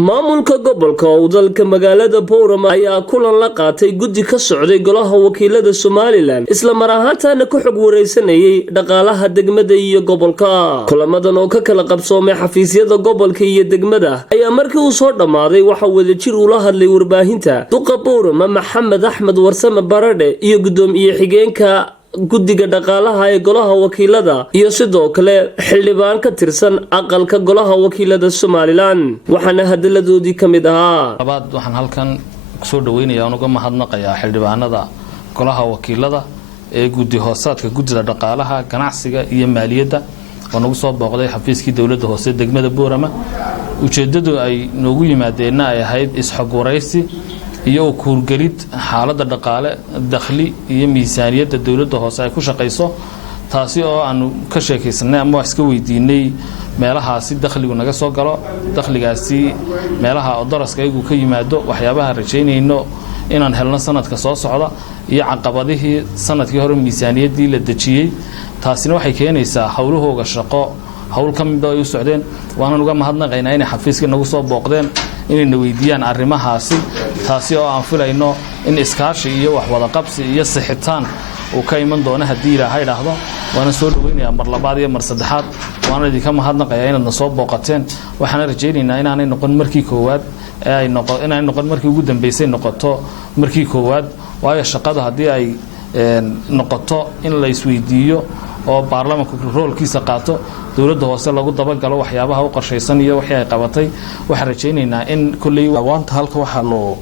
maamulka gobolka oo dalka magaalada boorama ayaa kulan la qaatay guddi ka socday golaha wakiilada Somaliland isla mar ahaantaana ku xog wareysanayay dhaqaalaha degmada iyo gobolka. Kulamadan oo ka kala qabsoomay xafiisyada gobolka iyo degmada ayaa markii uu soo dhamaaday waxa wadajir ula hadlay warbaahinta duqa Boorama Maxamed Axmed Warsame Baradhe iyo gudoomiye xigeenka guddiga dhaqaalaha ee golaha wakiilada iyo sidoo kale xildhibaan ka tirsan aqalka golaha wakiilada Somaliland waxaana hadaladoodii kamid ahaa labaad waxaan halkan soo dhaweynayaa uga mahadnaqayaa xildhibaanada golaha wakiilada ee guddi hoosaadka guddida dhaqaalaha ganacsiga iyo maaliyadda oo nagu soo booqday xafiiskii dawladda hoose degmada Boorama ujeedadu ay noogu yimaadeen ay ahayd isxog wareysi iyo kuurgelid xaaladda dhaqaale dakhli iyo miisaaniyadda dawladda hoose ay ku shaqeyso taasi oo aanu ka sheekaysanay ama wax iska weydiinay meelahaasi dakhligu naga soo galo dakhligaasi meelaha daraska iyagu ka yimaado waxyaabaha rajaynayno inaan helno sanadka soo socda iyo caqabadihii sanadkii hore miisaaniyaddii la dejiyay taasina waxay keenaysaa hawlahooga shaqo hawl ka mid ah ay u socdeen waana uga mahadnaqaynaa inay xafiiska nagu soo booqdeen inay weydiiyaan arrimahaasi taasi oo aan filayno in iskaashi iyo wax wada qabsi iyo sixitaan uu ka iman doono hadii Ilaahay dhaahdo waana soo dhaweynayaa mar labaad iyo mar saddexaad waana idinka mahadnaqayaa inaad soo booqateen waxaan rajaynaynaa inaanay noqon markii koowaad inay noqon markii ugu dambeysay noqoto markii koowaad waayo shaqada hadii ay noqoto in la isweydiiyo oo baarlamanka roolkiisa qaato dawladda hoose lagu dabagalo waxyaabaha u qorsheysan iyo wixii ay qabatay waxa rajaynaynaa in kulli waanta halka waxaanu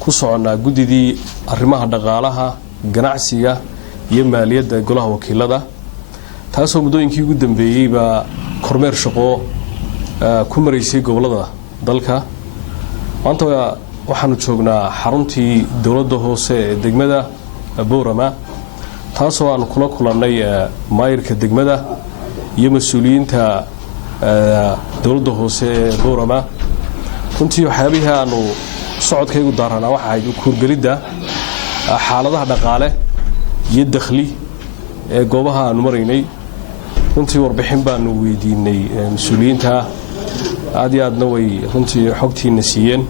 ku soconaa gudidii arrimaha dhaqaalaha ganacsiga iyo maaliyadda golaha wakiilada taasoo muddooyinkii ugu dambeeyay ba kormeer shaqo ku mareysay gobolada dalka maanta waxaanu joognaa xaruntii dawladda hoose ee degmada Boorama taasoo aan kula kulannay maayirka degmada iyo mas'uuliyiinta dawladda hoose ee Boorama runtii waxyaabaha aanu socodkaygu daaranaa waxa ay kuurgelidda xaaladaha dhaqaale iyo dakhli ee goobaha aanu maraynay runtii warbixin baanu weydiinay mas'uuliyiinta aad iyo aadna way runtii xogtiina siiyeen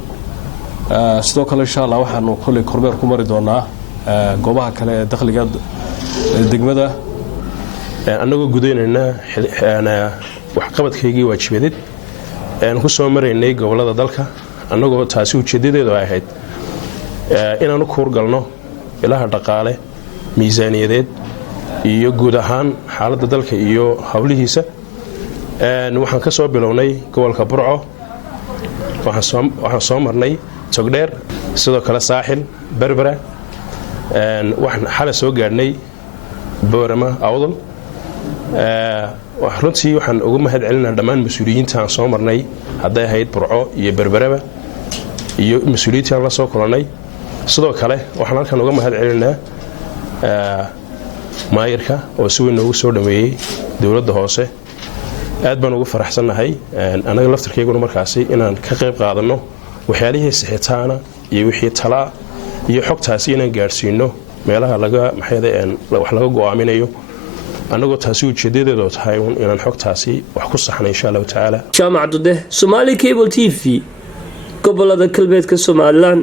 sidoo kale insha Allah waxaanu kulli kormeer ku mari doonaa goobaha kale ee dakhliga degmada anagoo gudaynayna wax qabadkaygii waajibadeed ku soo maraynay gobolada dalka anagoo taasi ujeedadeedu ay ahayd inaanu kuur galno ilaha dhaqaale miisaaniyadeed iyo guud ahaan xaaladda dalka iyo hawlihiisa waxaan ka soo bilownay gobolka Burco waxaan soo marnay socday sidoo kale saaxil berbera waxaan xal soo gaarnay boorama awdal runtii waxaan ugu mahad celinaa dhammaan mas'uuliyiinta aan soo marnay haday ahayd Burco iyo Berberaba iyo mas'uuliyiinta aan la soo kulanay sidoo kale waxaan halkan uga mahad celinaa maayirka oo si weyn ugu soo dhameeyay dawladda hoose aad baan ugu faraxsanahay anaga laftirkeyguna markaasi inaan ka qayb qaadano waxyaalihii sixitaana iyo wixii tala iyo xogtaasi inaan gaarsiino meelaha laga wax laga go'aaminayo anagoo taasi ujeedadeedu tahay inaan xogtaasi wax ku saxnay insha Allah taala Jaamacadda Somali Cable TV gobolada galbeedka Somaliland.